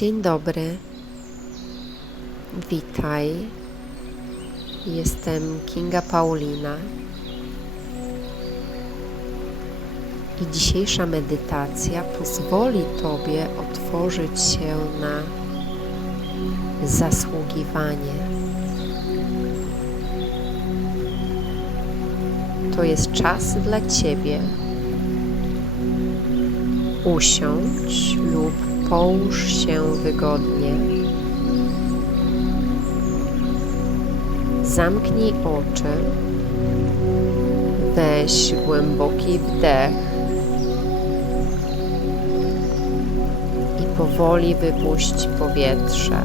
Dzień dobry. Witaj. Jestem Kinga Paulina. I dzisiejsza medytacja pozwoli Tobie otworzyć się na zasługiwanie. To jest czas dla Ciebie. Usiądź lub połóż się wygodnie. Zamknij oczy. Weź głęboki wdech i powoli wypuść powietrze.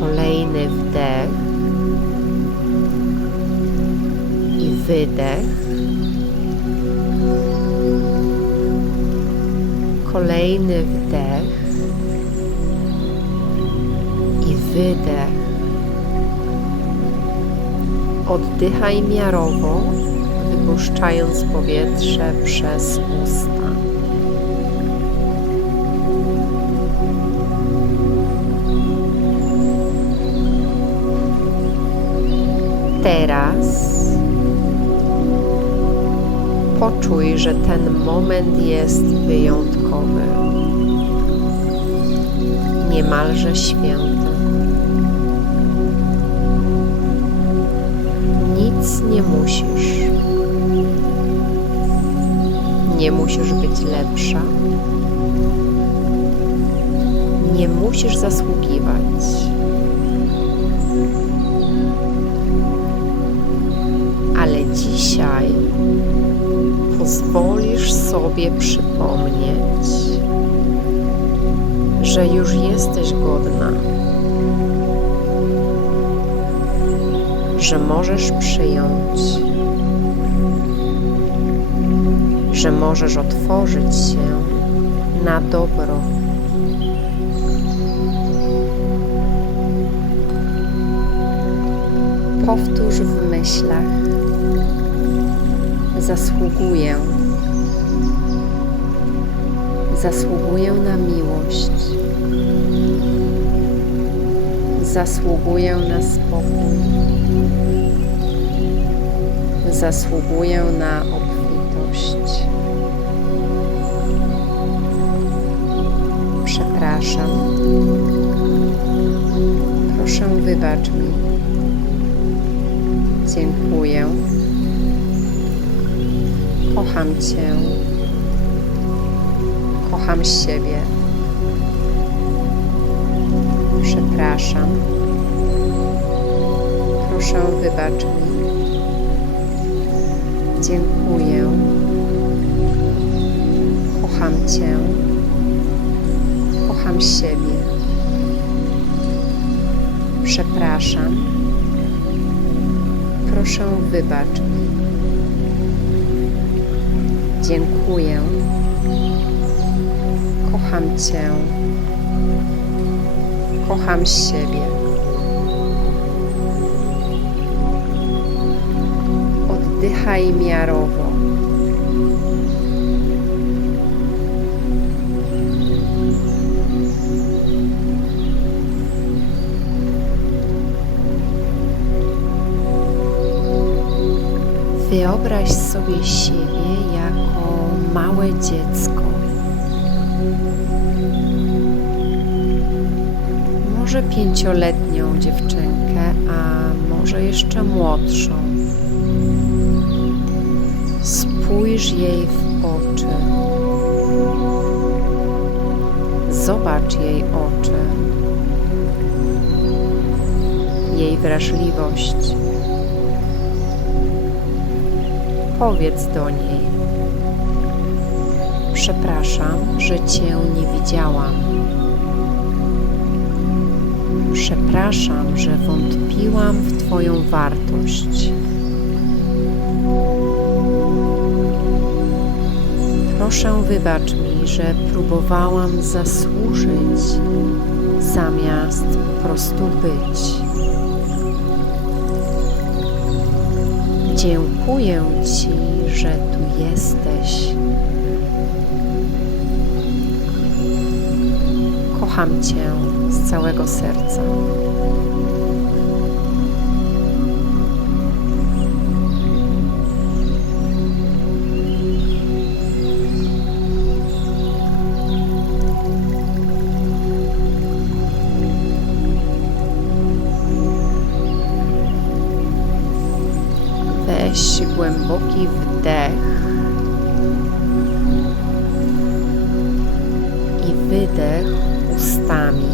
Kolejny wdech i wydech. Kolejny wdech i wydech. Oddychaj miarowo, wypuszczając powietrze przez usta. Teraz poczuj, że ten moment jest wyjątkowy, niemalże święty. Nic nie musisz. Nie musisz być lepsza. Nie musisz zasługiwać. Ale dzisiaj pozwolisz sobie przypomnieć, że już jesteś godna, że możesz przyjąć, że możesz otworzyć się na dobro. Powtórz w myślach zasługuję. Zasługuję na miłość. Zasługuję na spokój. Zasługuję na obfitość. Przepraszam. Proszę wybacz mi. Dziękuję. Kocham Cię. Kocham siebie. Przepraszam. Proszę wybacz mi. Dziękuję. Kocham Cię. Kocham siebie. Przepraszam. Proszę wybacz mi. Dziękuję. Kocham Cię. Kocham siebie. Oddychaj miarowo. Wyobraź sobie siebie małe dziecko. Może pięcioletnią dziewczynkę, a może jeszcze młodszą. Spójrz jej w oczy. Zobacz jej oczy, jej wrażliwość. Powiedz do niej: Przepraszam, że Cię nie widziałam. Przepraszam, że wątpiłam w Twoją wartość. Proszę wybacz mi, że próbowałam zasłużyć zamiast po prostu być. Dziękuję Ci, że tu jesteś. Kocham Cię z całego serca. Weź głęboki wdech i wydech ustami.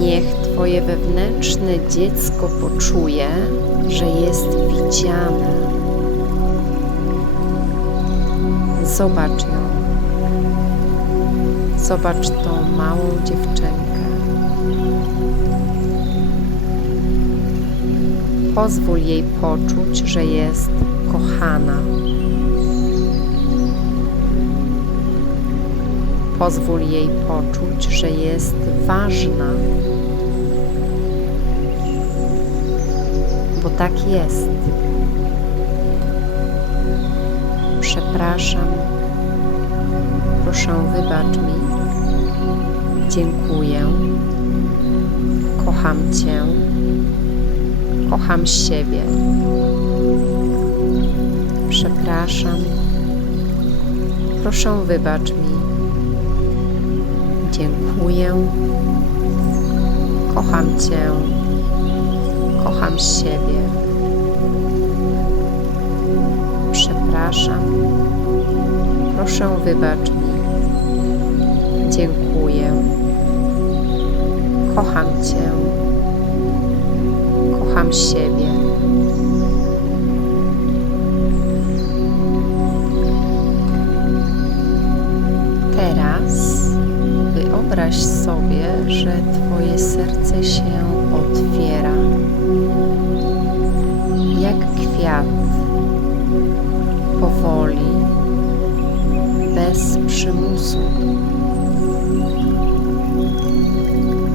Niech Twoje wewnętrzne dziecko poczuje, że jest widziane. Zobacz ją. Zobacz tą małą dziewczynkę. Pozwól jej poczuć, że jest kochana. Pozwól jej poczuć, że jest ważna, bo tak jest. Przepraszam, proszę wybacz mi, dziękuję, kocham Cię, kocham siebie. Przepraszam, proszę wybacz mi. Dziękuję. Kocham Cię. Kocham siebie. Przepraszam. Proszę wybacz mi. Dziękuję. Kocham Cię. Kocham siebie. Teraz wyobraź sobie, że Twoje serce się otwiera jak kwiat, powoli, bez przymusu.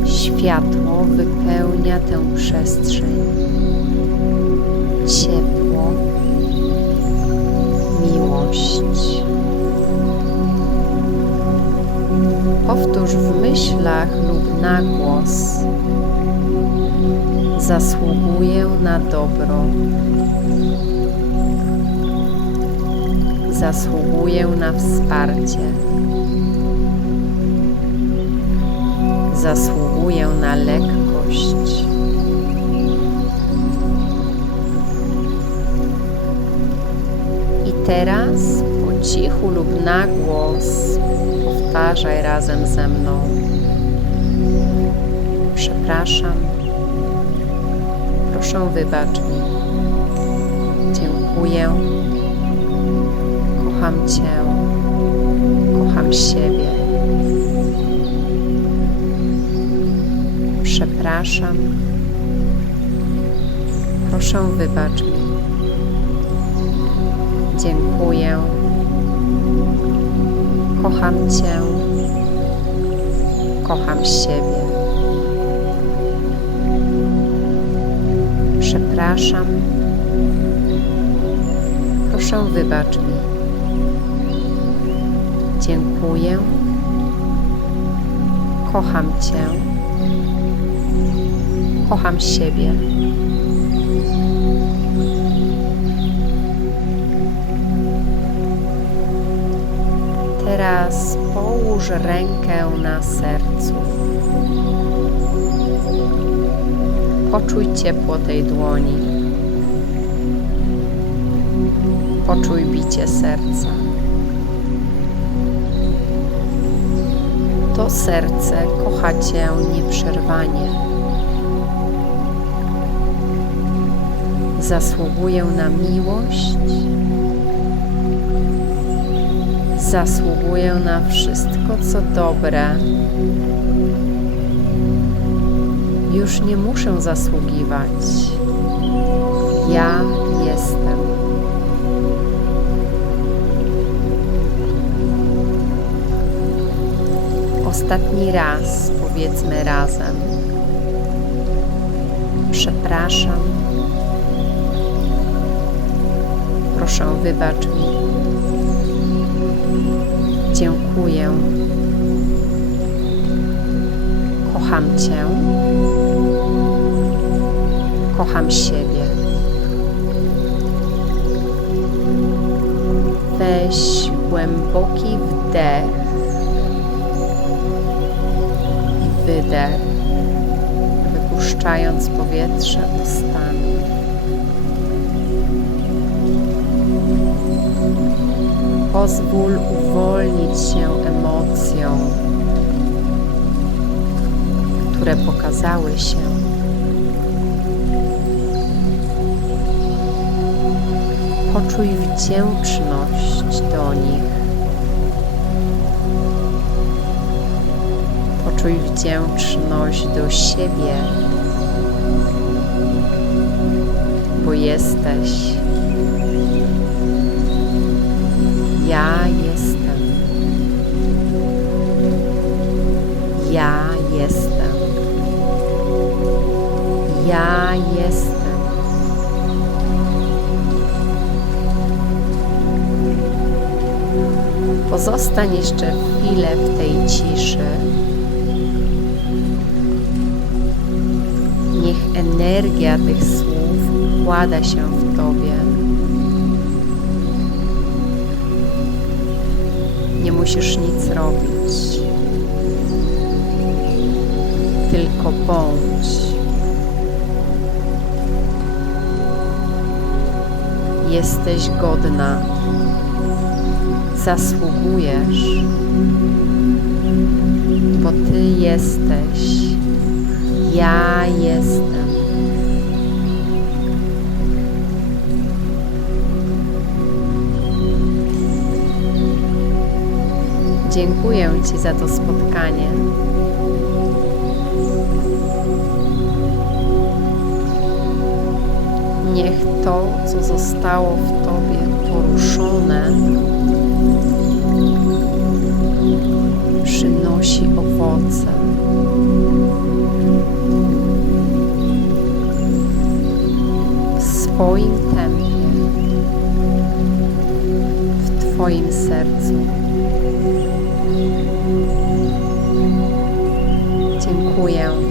Światło wypełnia tę przestrzeń. Ciepło, miłość. Powtórz w myślach lub na głos. Zasługuję na dobro. Zasługuję na wsparcie. Zasługuję na lekkość. I teraz cichu lub na głos powtarzaj razem ze mną. Przepraszam. Proszę wybacz mi. Dziękuję. Kocham Cię. Kocham siebie. Przepraszam. Proszę wybacz mi. Dziękuję. Kocham Cię. Kocham siebie. Przepraszam. Proszę wybacz mi. Dziękuję. Kocham Cię. Kocham siebie. Teraz połóż rękę na sercu. Poczuj ciepło tej dłoni. Poczuj bicie serca. To serce kocha Cię nieprzerwanie. Zasługuję na miłość. Zasługuję na wszystko, co dobre. Już nie muszę zasługiwać. Ja jestem. Ostatni raz powiedzmy razem. Przepraszam. Proszę wybacz mi. Dziękuję. Kocham Cię. Kocham siebie. Weź głęboki wdech i wydech, wypuszczając powietrze ustami. Pozwól uwolnić się emocjom, które pokazały się. Poczuj wdzięczność do nich. Poczuj wdzięczność do siebie, bo jesteś. Ja jestem. Ja jestem. Ja jestem. Pozostań jeszcze chwilę w tej ciszy. Niech energia tych słów wkłada się w Tobie. Nie musisz nic robić. Tylko bądź. Jesteś godna. Zasługujesz, bo Ty jesteś. Ja jestem. Dziękuję Ci za to spotkanie. Niech to, co zostało w Tobie poruszone, przynosi owoce. W swoim tempie, w Twoim sercu. Dziękuję.